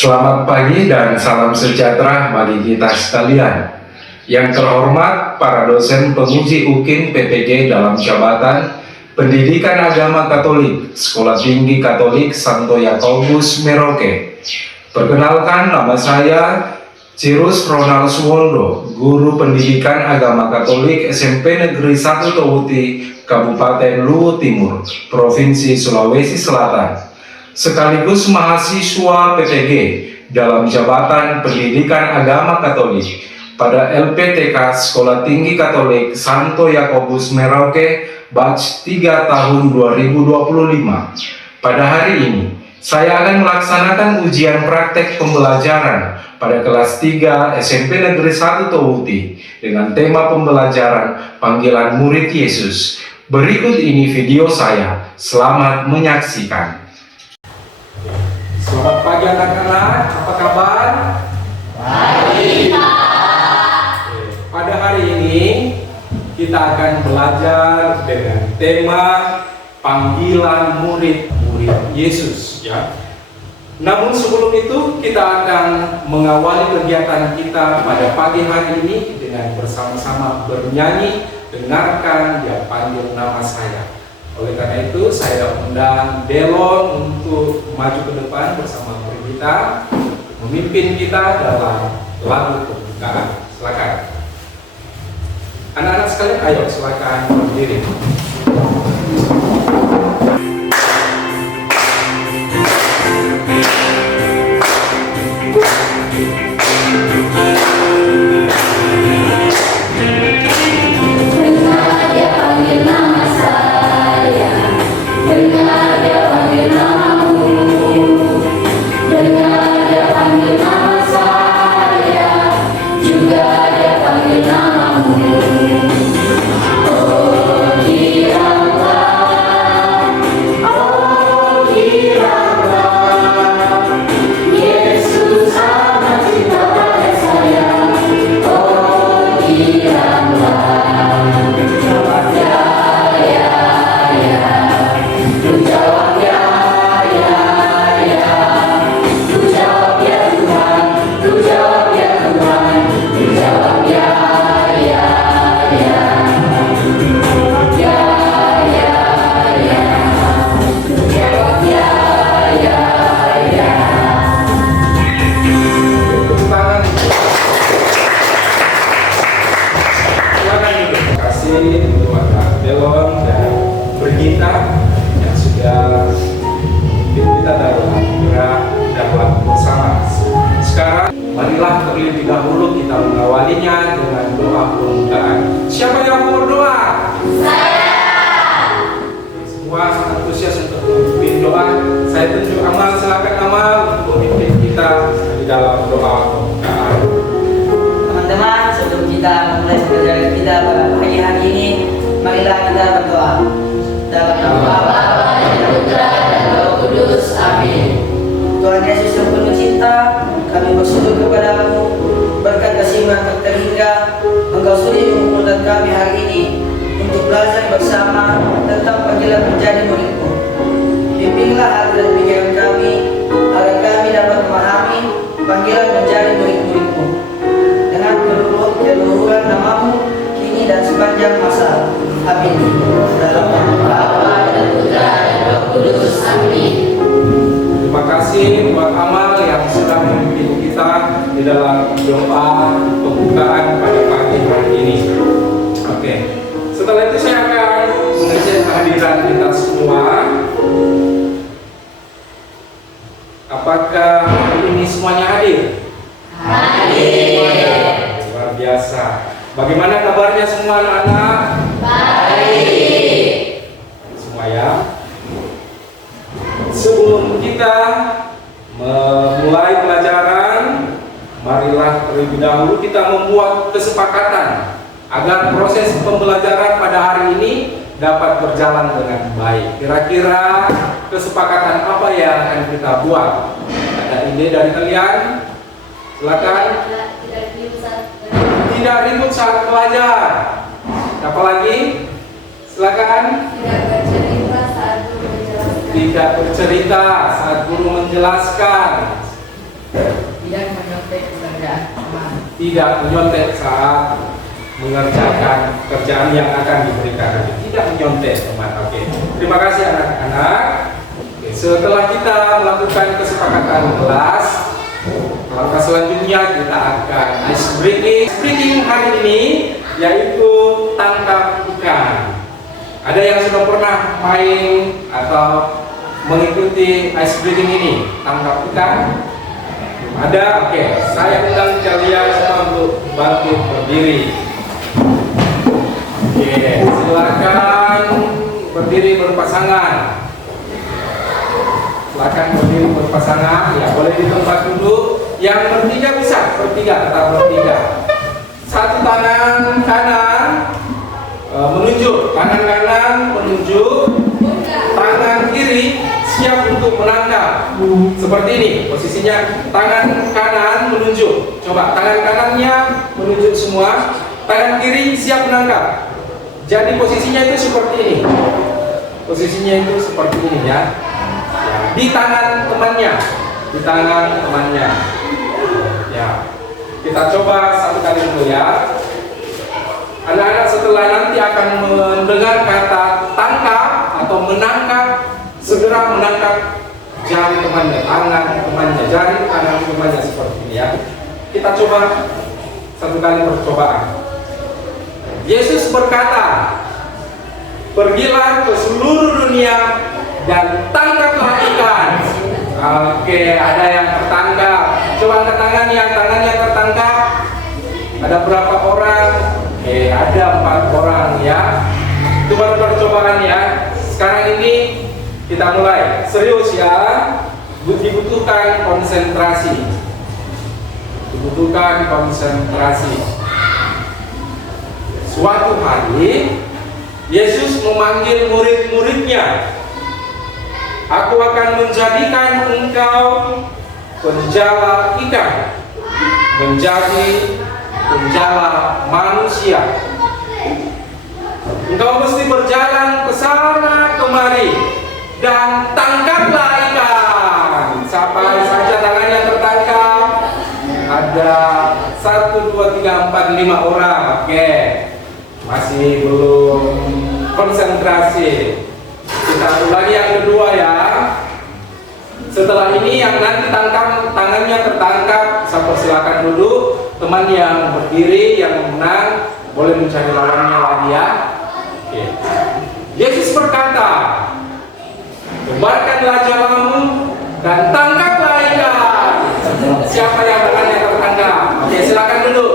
Selamat pagi dan salam sejahtera bagi kita sekalian. Yang terhormat para dosen penguji UKIN PPG dalam jabatan Pendidikan Agama Katolik Sekolah Tinggi Katolik Santo Yakobus Merauke. Perkenalkan, nama saya Cirus Ronald Suwondo, Guru Pendidikan Agama Katolik SMP Negeri 1 Towuti, Kabupaten Luwu Timur, Provinsi Sulawesi Selatan, sekaligus mahasiswa PPG dalam jabatan Pendidikan Agama Katolik pada LPTK Sekolah Tinggi Katolik Santo Yakobus Merauke batch 3 tahun 2025. Pada hari ini, saya akan melaksanakan ujian praktek pembelajaran pada kelas 3 SMP Negeri 1 Towuti dengan tema pembelajaran Panggilan Murid Yesus. Berikut ini video saya. Selamat menyaksikan. Selamat pagi anak-anak, apa kabar? Baik, Pak. Pada hari ini kita akan belajar dengan tema panggilan murid Yesus, ya. Namun sebelum itu kita akan mengawali kegiatan kita pada pagi hari ini dengan bersama-sama bernyanyi "Dengarkan Dia Panggil Nama Saya". Oleh karena itu saya undang Delon untuk maju ke depan bersama kita, memimpin kita dalam lagu pembukaan. Silakan. Anak-anak sekalian, ayo silakan berdiri. Marilah terlebih dahulu kita mengawalinya dengan doa pembukaan. Siapa yang mau berdoa? Saya. Semua antusias untuk memimpin doa. Saya tunjuk Amal, silakan Amal untuk memimpin kita di dalam doa pembukaan. Teman-teman, sebelum kita memulai pelajaran kita pada pagi hari ini, marilah kita berdoa. Dalam nama Bapa dan Putra dan Roh Kudus. Amin. Tuhan Yesus yang penuh cinta, kami bersyukur kepadamu berkat kasih-Mu yang terhingga Engkau sudi mengumpulkan kami hari ini untuk belajar bersama tentang panggilan menjadi murid-Mu. Bimbinglah hati dan pikiran kami agar kami dapat memahami panggilan menjadi murid-Mu dengan keluhuran nama-Mu kini dan sepanjang masa. Amin. Dalam nama Bapa dan Putra dan Roh Kudus. Amin. Terima kasih buat Amal yang sudah memimpin kita di dalam doa pembukaan pada pagi hari ini. Oke, setelah itu saya akan mengecek kehadiran kita semua. Apakah hari ini semuanya hadir? Hadir. Luar biasa. Bagaimana kabarnya semua anak-anak? Baik. Semua ya. Sebelum kita memulai pelajaran, marilah terlebih dahulu kita membuat kesepakatan agar proses pembelajaran pada hari ini dapat berjalan dengan baik. Kira-kira kesepakatan apa yang akan kita buat? Ada ide dari kalian? Silakan. Tidak ribut saat belajar. Apa lagi? Silakan. Tidak bercerita saat guru menjelaskan. Tidak bercerita saat guru menjelaskan. Tidak menyontek pekerjaan teman. Tidak menyontek saat mengerjakan kerjaan yang akan diberikan. Tidak menyontek teman. Oke. Terima kasih anak-anak. Oke, setelah kita melakukan kesepakatan kelas, langkah selanjutnya kita akan ice breaking. Ice breaking hari ini yaitu tangkap ikan. Ada yang sudah pernah main atau mengikuti ice breaking ini? Tangkap ikan? Ada? Oke, saya undang kalian semua untuk bangkit berdiri. Oke, silakan berdiri berpasangan. Silakan berdiri berpasangan. Ya, boleh di tempat duduk. Yang bertiga bisa, bertiga, tetap bertiga. Satu tangan kanan menunjuk, tangan kanan menunjuk, tangan kiri siap untuk menangkap. Seperti ini posisinya, tangan kanan menunjuk. Coba tangan kanannya menunjuk semua, tangan kiri siap menangkap. Jadi posisinya itu seperti ini. Posisinya itu seperti ini ya. Di tangan temannya, di tangan temannya. Ya. Kita coba satu kali dulu ya. Anak-anak setelah nanti akan mendengar kata tangkap atau menangkap, segera menangkap jari temannya, tangan temannya, jari tangan temannya seperti ini ya. Kita coba satu kali percobaan. Yesus berkata, pergilah ke seluruh dunia dan tangkaplah ikan. Oke, ada yang tertangkap. Coba angkat tangannya, tangannya tertangkap. Ada berapa orang? Oke, ada 4 orang ya. Itu baru percobaan ya. Sekarang ini kita mulai. Serius ya. Dibutuhkan konsentrasi. Dibutuhkan konsentrasi. Suatu hari Yesus memanggil murid-muridnya. Aku akan menjadikan engkau penjala ikan, menjadi penjala manusia. Engkau mesti berjalan ke sana kemari dan tangkaplah ikan. Siapa saja tangannya tertangkap? Ada 1, 2, 3, 4, 5 orang. Oke, masih belum konsentrasi. Kita ulangi yang kedua ya. Setelah ini yang nanti tangannya tertangkap, saya persilakan dulu. Teman yang berdiri, yang menang, boleh mencari lawannya lagi ya. Oke. Yesus berkata, tebarkanlah jalamu dan tangkaplah ikan. Siapa yang tangannya tertangkap? Oke, silakan dulu.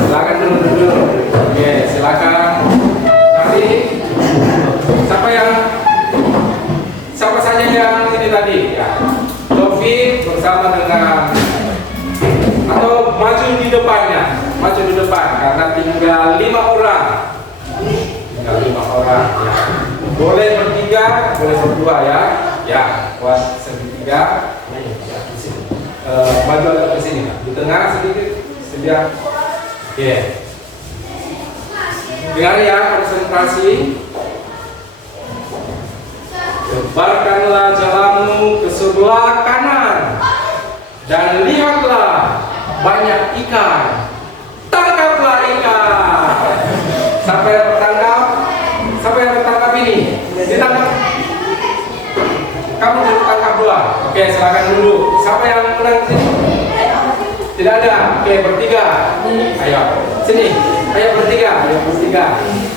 Silakan dulu. Oke, silakan. Cari. Siapa saja yang ini tadi ya. Taufik bersama dengan, atau maju di depannya, maju di depan karena tinggal 5 orang. Tinggal 5 orang ya. Boleh bertiga, boleh berdua ya. Ya, buat segitiga. Ya, di sini. Maju agak ke sini, di tengah sedikit, sedia. Oke. Dengar ya, konsentrasi. Tebarkanlah jalamu ke sebelah kanan dan lihatlah banyak ikan. Tangkaplah ikan. Siapa yang tertangkap? Siapa yang tertangkap ini? Ditangkap. Kamu tertangkap 2. Oke, silakan dulu. Siapa yang menang sini? Tidak ada. Oke, bertiga. Ayo, sini. Ayo bertiga.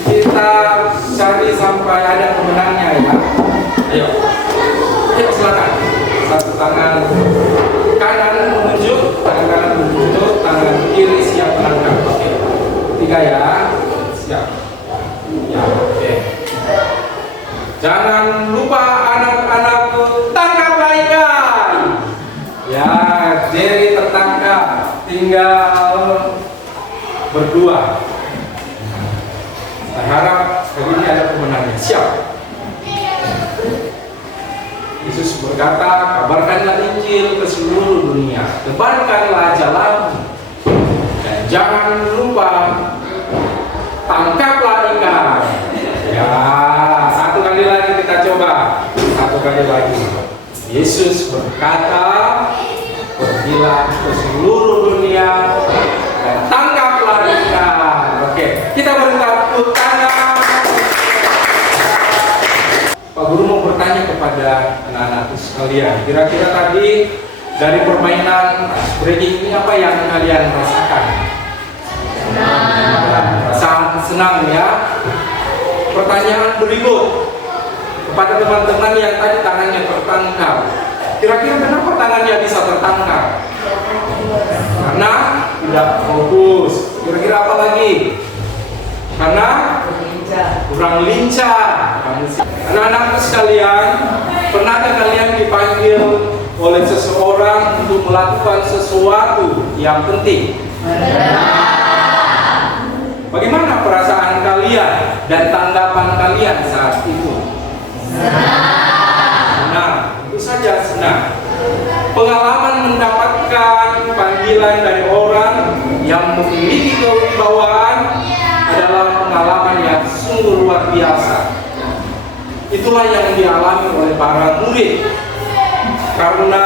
Kita cari sampai ada pemenangnya ya. Ayo, silakan. Satu tangan kanan menunjuk, tangan kiri siap menangkap. Oke, 3 ya, siap. Ya, oke. Jangan lupa anak-anakku, tangkaplah ikan. Ya, Jerry tertangkap, tinggal berdua. Saya harap hari ini ada pemenangnya. Siap. Yesus berkata, kabarkanlah Injil ke seluruh dunia, tebarkanlah jalan, dan jangan lupa tangkaplah ikan. Ya, satu kali lagi kita coba. Satu kali lagi. Yesus berkata, pergilah Tuhan ke seluruh dunia dan tangkaplah ikan. Oke, kita beri tepuk tangan. Pak Guru mau bertanya kepada anak-anakku sekalian, kira-kira tadi dari permainan breaking ini apa yang kalian rasakan? Sangat senang ya. Pertanyaan berikut kepada teman-teman yang tadi tangannya tertangkap. Kira-kira kenapa tangannya bisa tertangkap? Karena tidak fokus. Kira-kira apa lagi? Karena kurang lincah. Anak-anakku sekalian, pernahkah kalian dipanggil oleh seseorang untuk melakukan sesuatu yang penting? Bagaimana perasaan kalian dan tanggapan kalian saat itu? Senang, tentu saja senang. Pengalaman mendapatkan panggilan dari orang yang memiliki kewibawaan adalah pengalaman yang sungguh luar biasa. Itulah yang dialami oleh para murid. Karena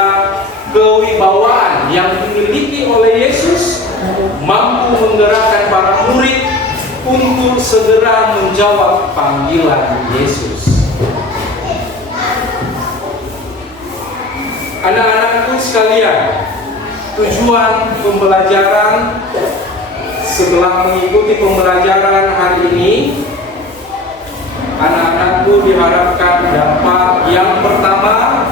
kewibawaan yang dimiliki oleh Yesus mampu menggerakkan para murid untuk segera menjawab panggilan Yesus. Anak-anakku sekalian, tujuan pembelajaran setelah mengikuti pembelajaran hari ini, anak-anakku diharapkan dapat yang pertama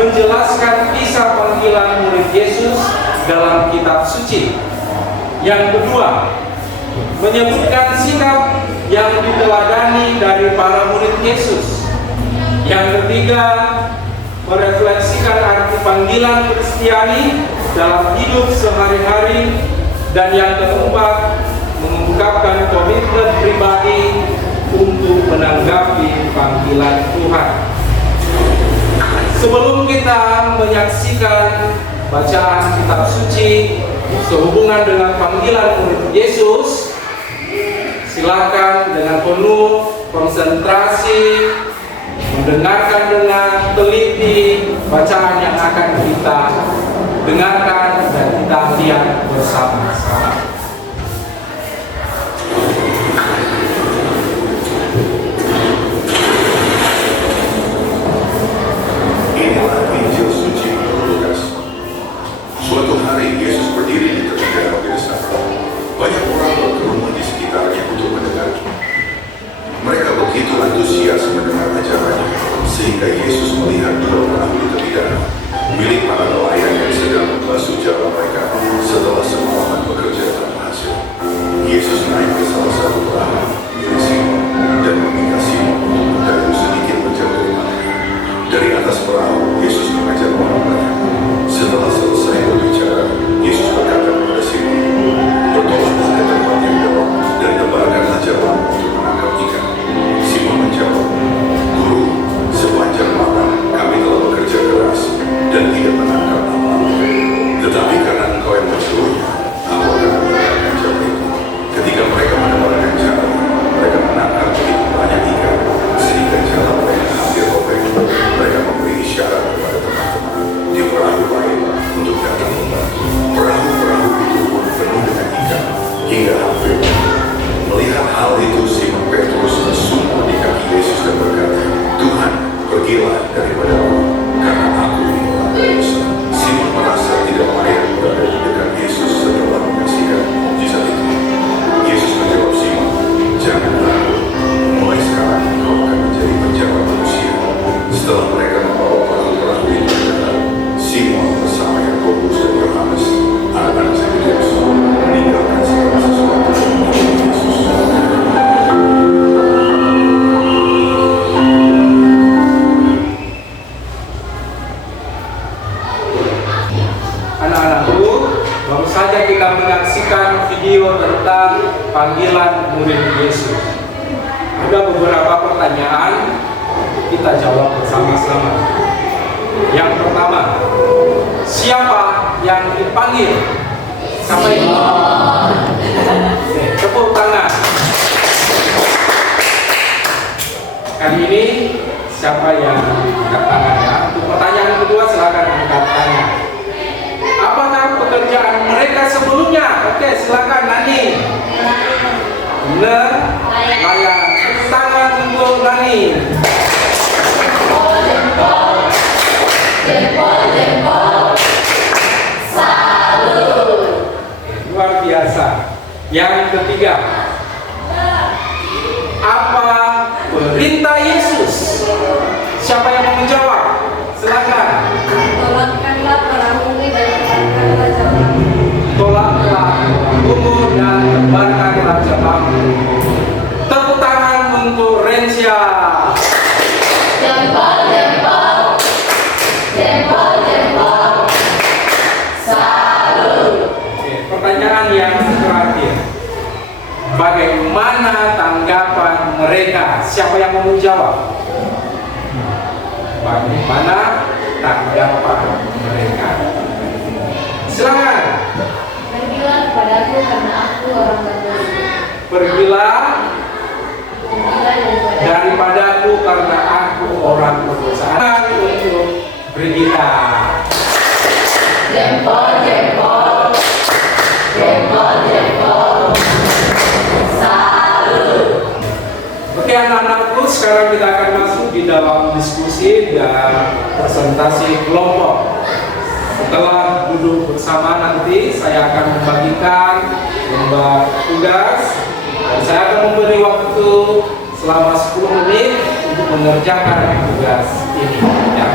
menjelaskan kisah panggilan murid Yesus dalam kitab suci. Yang kedua, menyebutkan sikap yang diteladani dari para murid Yesus. Yang ketiga, merefleksikan arti panggilan Kristiani dalam hidup sehari-hari. Dan yang keempat, mengungkapkan komitmen pribadi untuk menanggapi panggilan Tuhan. Sebelum kita menyaksikan bacaan kitab suci sehubungan dengan panggilan murid Yesus, silakan dengan penuh konsentrasi mendengarkan dengan teliti bacaan yang akan kita dengarkan dan kita lihat bersama-sama. Inilah Injil suci menurut Lukas. Suatu hari Yesus berdiri di tepi danau Genesaret. Banyak orang berkerumun di sekitarnya untuk mendengarnya. Mereka begitu antusias mendengar ajarannya, sehingga Yesus melihat dua perahu di tepi danau, milik para nelayan yang sedang membasuh jalan mereka setelah semalaman bekerja tanpa hasil. Yesus naik ke salah satu perahu milik Simon dan meminta Simon untuk mendayung sedikit menjauh dari mereka. Dari atas perahu, Yesus mengajar orang banyak. Setelah selesai berbicara, Yesus berkata kepada Simon, "Bertolaklah ke tempat yang dalam dan tebarkanlah jala untuk menangkap ikan." Simon menjawab, "Guru, sepanjang malam kami telah bekerja keras dan tidak menangkap apa-apa. Tetapi karena Engkau yang menyuruhnya, aku akan menangkapkan jala itu." Ketika mereka menebarkan jala, mereka menangkap begitu banyak ikan sehingga jala mereka hampir robek. Mereka memberi isyarat kepada teman-teman di perahu lain untuk datang membantu. Perahu-perahu itu pun penuh dengan ikan hingga hampir. Melihat hal itu, Simon Petrus tersungkur di kaki Yesus dan berkata, "Tuhan, pergilah daripada aku, karena aku ini orang berdosa." Simon merasa tidak layak berada di dekat Yesus setelah menyaksikan mukjizat itu. Yesus menjawab Simon, "Jangan takut, mulai sekarang engkau akan menjadi penjara manusia." Setelah mereka membawa perahu-perahu itu ke darat, Simon bersama Yakobus dan Yohanes, anak-anak Zebedeus, meninggalkan segala sesuatu dan mengikuti Yesus. Anak-anakku, baru saja kita menyaksikan video tentang panggilan murid Yesus. Ada beberapa pertanyaan, kita jawab bersama-sama. Yang pertama, siapa yang dipanggil? Siapa itu? Oke, tepuk tangan. Kali ini siapa yang angkat tangan ya? Untuk pertanyaan kedua silakan angkat tangan. Apakah sebelumnya. Oke, silakan Nani. Benar. Layan. Tepuk tangan untuk Nani. Jempol. Salut. Luar biasa. Yang ketiga, apa perintah Yesus? Siapa yang mau menjawab? Silakan. Tolakkanlah perahumu dan tebarkanlah jamamu. Tolaklah perahumu dan tebarkanlah jamamu. Tepuk tangan untuk Rensya. Jempol. Salut. Oke, pertanyaan yang terakhir. Bagaimana tanggapan mereka? Siapa yang mau menjawab? Bagaimana tanggapan mereka? Silakan. Pergilah kepadaku karena aku orang berdosa. Pergilah Pergilah daripadaku karena aku orang berdosa. Untuk Brigita. Jempol. Salut. Oke anak-anakku, sekarang kita akan masuk di dalam diskusi dan presentasi kelompok. Setelah duduk bersama nanti saya akan membagikan lembar tugas dan saya akan memberi waktu selama 10 menit untuk mengerjakan tugas ini. Ya.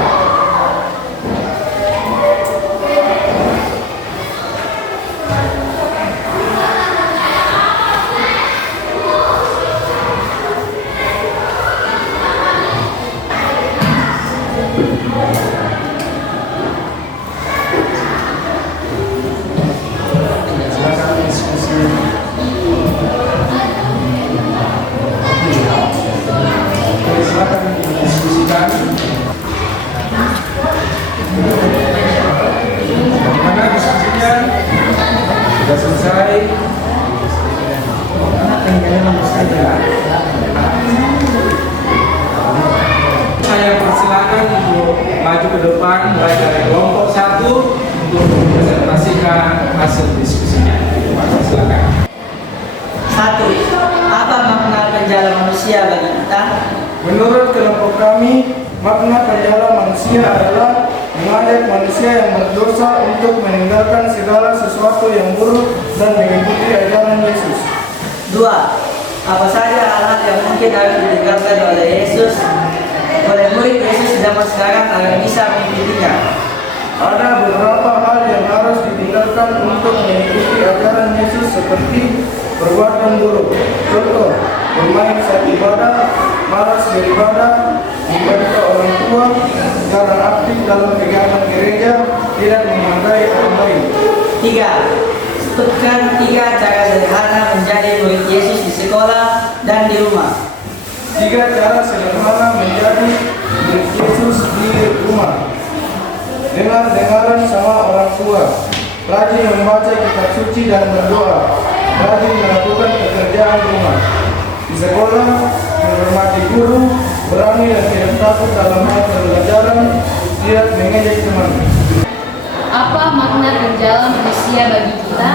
Silakan didiskusikan. Bagaimana diskusinya? Sudah selesai? Saya persilakan untuk maju ke depan mulai dari kelompok 1 untuk mempresentasikan hasil diskusinya. Silakan. 1. Apa makna penjala manusia bagi kita? Menurut kelompok kami, makna penjala manusia adalah mengajak manusia yang berdosa untuk meninggalkan segala sesuatu yang buruk dan mengikuti ajaran Yesus. 2. Apa saja hal-hal yang mungkin harus ditinggalkan oleh Yesus, oleh murid Yesus zaman sekarang agar bisa mengikutinya? Ada beberapa hal yang harus ditinggalkan untuk mengikuti ajaran Yesus seperti perbuatan buruk. Contoh, bermain saat ibadah, malas beribadah, membantah orang tua, jarang aktif dalam kegiatan gereja, tidak menghargai orang lain. 3. Sebutkan 3 cara sederhana menjadi murid Yesus di sekolah dan di rumah. 3 cara sederhana menjadi murid Yesus di rumah. Dengar-dengaran sama orang tua, rajin membaca kitab suci dan berdoa, rajin melakukan pekerjaan rumah. Di sekolah, menghormati guru, berani dan tidak takut dalam hal pembelajaran, tidak mengejek teman. Apa makna penjala manusia bagi kita?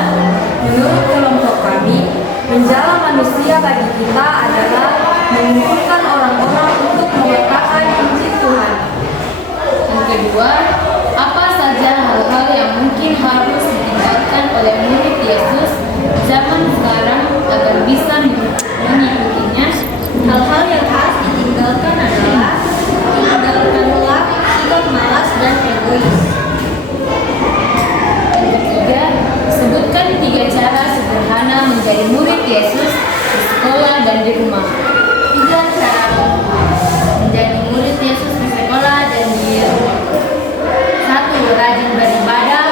Menurut kelompok kami, penjala manusia bagi kita adalah mengumpulkan orang-orang untuk meletakkan Injil Tuhan. Yang kedua, apa saja hal-hal yang mungkin harus ditinggalkan oleh murid Yesus zaman sekarang agar bisa mengikutinya? Hal-hal yang harus ditinggalkan adalah tinggalkanlah sikap malas dan egois. Yang ketiga, sebutkan 3 cara sederhana menjadi murid Yesus di sekolah dan di rumah. 3 cara menjadi murid Yesus di sekolah dan di rumah. 1. Rajin beribadah.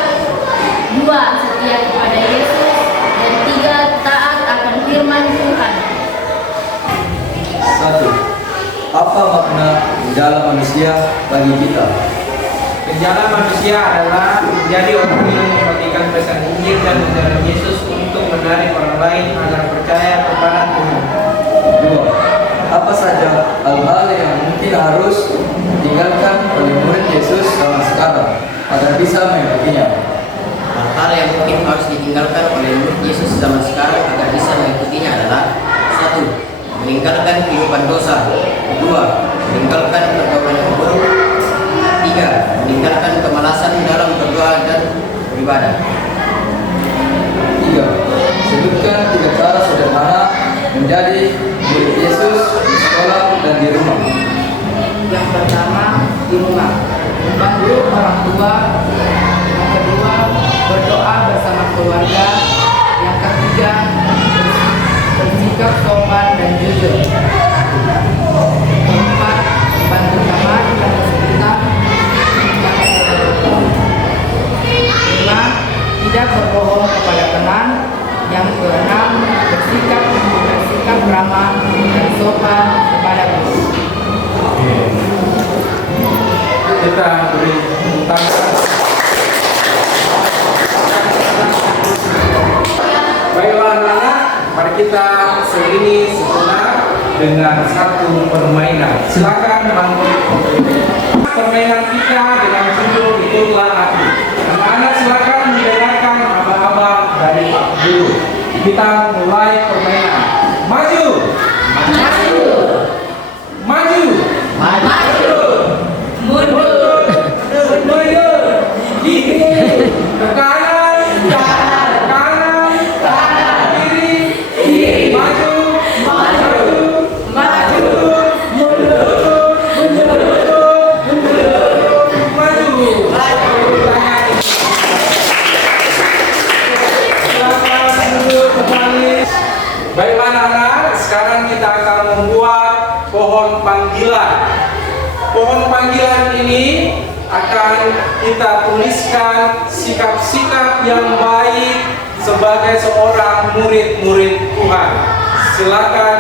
2. Setia kepada Yesus. Dan 3. Taat akan firman Tuhan. 1. Apa makna penjala manusia bagi kita? Penjala manusia adalah menjadi orang yang membagikan pesan Injil dan ajaran Yesus untuk menarik orang lain agar percaya kepada Tuhan. 2. Apa saja hal-hal yang mungkin harus ditinggalkan oleh murid Yesus zaman sekarang agar bisa mengikutinya? Hal-hal yang mungkin harus ditinggalkan melakukan dosa. 2. Meninggalkan pergaulan yang buruk. 3. Meninggalkan kemalasan dalam berdoa dan beribadah. 3. Sebutkan 3 cara sederhana menjadi murid Yesus di sekolah dan di rumah. Yang pertama, di rumah, membantu orang tua. Yang kedua, berdoa bersama keluarga. Yang ketiga, bersikap sopan dan jujur. Keempat, membantu teman dan sekitar. Lima, tidak berbohong kepada teman. Yang keenam, bersikap ramah dan sopan kepada guru. Kita beri tepuk tangan. Baiklah anak-anak, mari kita seiringi sejenak dengan satu permainan. Silakan bangun. Permainan kita dengan judul Itulah Aku. Anak-anak silakan mendengarkan abang-abang dari Pak Guru. Kita mulai permainan. Maju. Maju. Maju. Maju. Mundur. Mundur. Ke kanan. Kanan. Kiri. Maju. Maju. Baiklah anak-anak, sekarang kita akan membuat pohon panggilan. Pohon panggilan ini akan kita tuliskan sikap-sikap yang baik sebagai seorang murid-murid Tuhan. Silakan.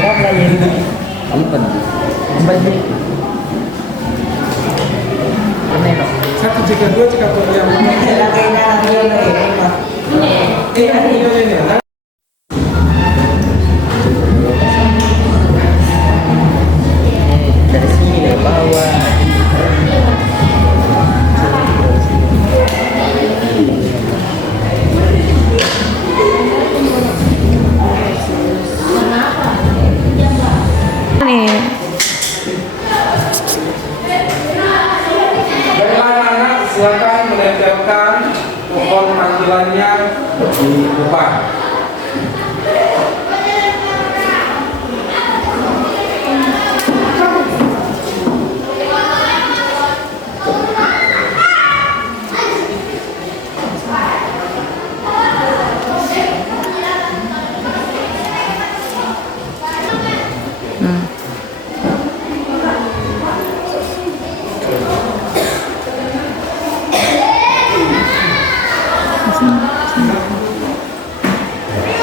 Berapa ya hidup? 1 jika 2 jika 3 Dari sini dari bawah. Baiklah anak-anak, silakan menempelkan pohon panggilannya di depan.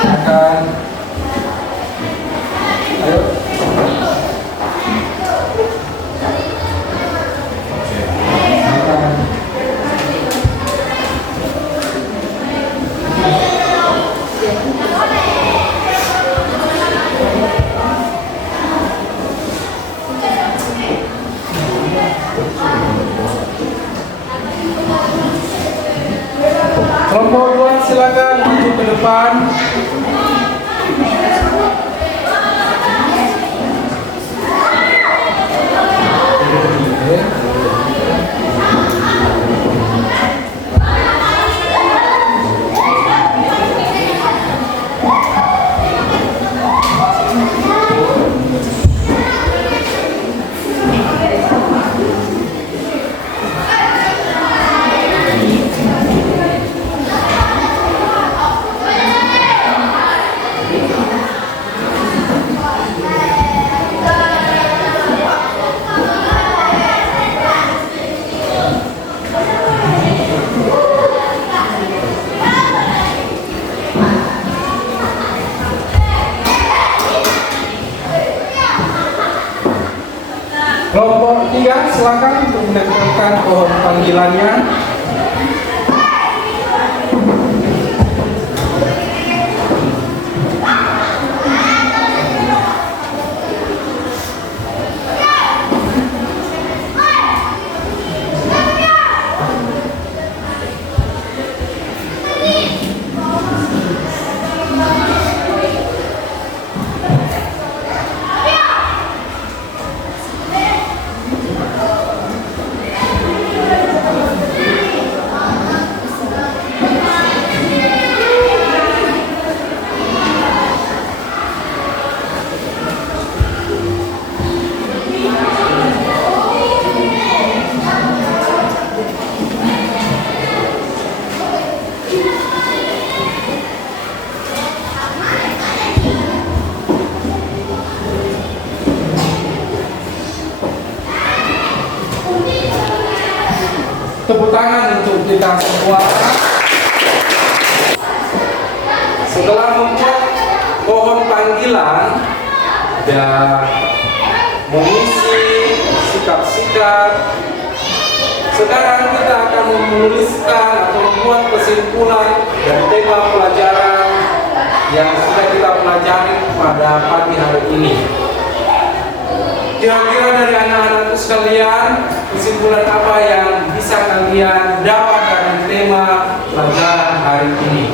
Silakan. Ayo. Silakan. Kelompok dua silakan maju ke depan. Kelompok 3 silakan untuk menempelkan pohon panggilannya. tangan untuk kita semua. Setelah membuat pohon panggilan dan mengisi sikap-sikap, sekarang kita akan menuliskan atau membuat kesimpulan dari tema pelajaran yang sudah kita pelajari pada pagi hari ini. Kira-kira dari anak-anakku sekalian, kesimpulan apa yang bisa kalian dapat dari tema pelajaran hari ini?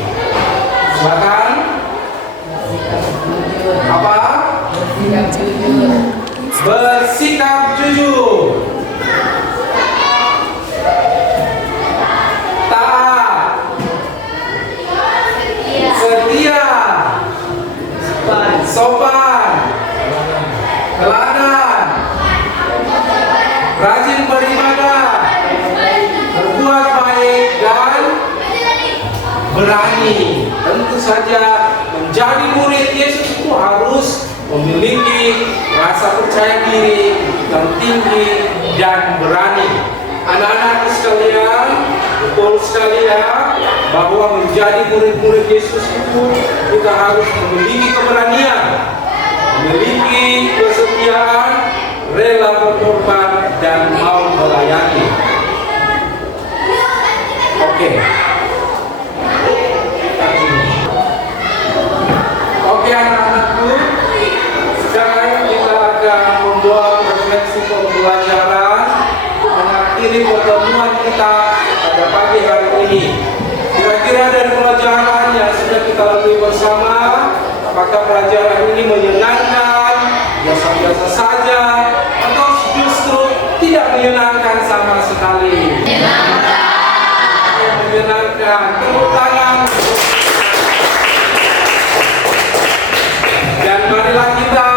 Silakan. Apa? Bersikap jujur. Taat. Setia. Sopan. Teladan. Rajin beribadah. Berbuat baik dan berani. Tentu saja menjadi murid Yesus itu harus memiliki rasa percaya diri yang tinggi dan berani. Anak-anak sekalian, betul sekali ya, bahwa menjadi murid-murid Yesus itu kita harus memiliki keberanian, memiliki kesetiaan, rela berkorban dan mau melayani. Oke anak-anakku, sekarang kita akan membuat refleksi pembelajaran mengakhiri pertemuan kita pada pagi hari ini. Kira-kira dari pelajaran yang sudah kita lalui bersama, apakah pelajaran ini menyenangkan, biasa-biasa saja, atau justru tidak menyenangkan sama sekali? Menyenangkan. Tepuk tangan. Dan marilah kita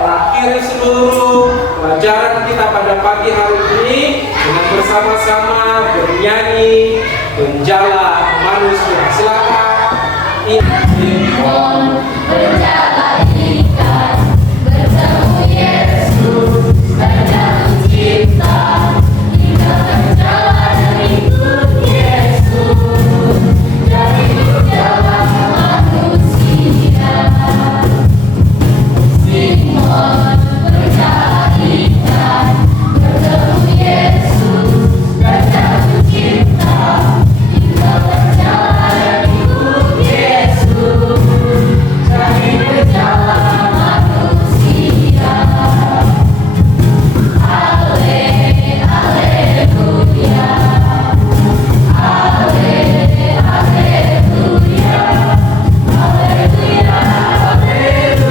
mengakhiri seluruh pelajaran kita pada pagi hari ini dengan bersama-sama bernyanyi Penjala Manusia. Silakan. Berjalan ikan, bertemu Yesus, berjatuh cinta, tinggal berjalan dan ikut Yesus, jadi berjalan manusia. Simon berjalan ikan, bertemu Yesus, berjatuh cinta, tinggal berjalan dan ikut Yesus, jadi berjalan manusia. Haleluya, haleluya,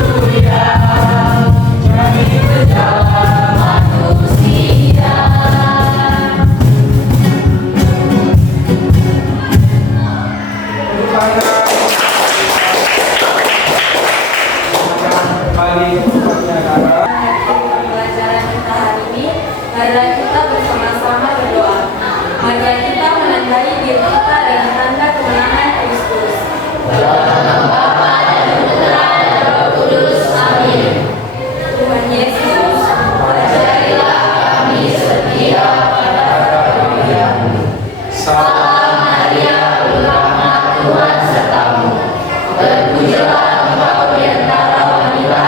haleluya, haleluya, jadi berjalan manusia. Pelajaran kita hari ini, marilah kita bersama-sama berdoa. Marilah kita menandai diri kita dengan tanda kemenangan Kristus. Amin. Tuhan Yesus, ajarilah kami setia pada pemberian-Mu. Salam Maria, bersama Tuhan sertamu. Terpujilah engkau di antara wanita,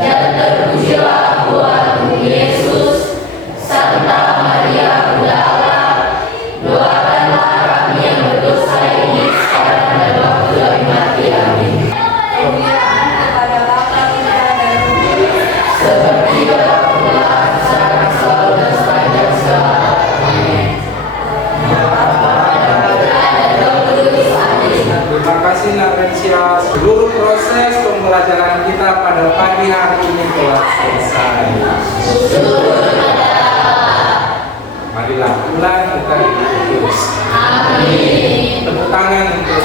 dan terpujilah buahmu Yesus. Santa Maria, Bunda Allah, doakanlah kami yang berdosa ini sekarang dan waktu kami mati. Amin. Kemuliaan kepada Bapa, Putra, dan Roh Kudus, seperti pada permulaan, sekarang, selalu, dan sepanjang segala abad. Amin. Terima kasih Narensia. Seluruh proses pembelajaran kita pada pagi hari ini telah selesai. Marilah pulang kita dikudus. Amin. Tepuk tangan untuk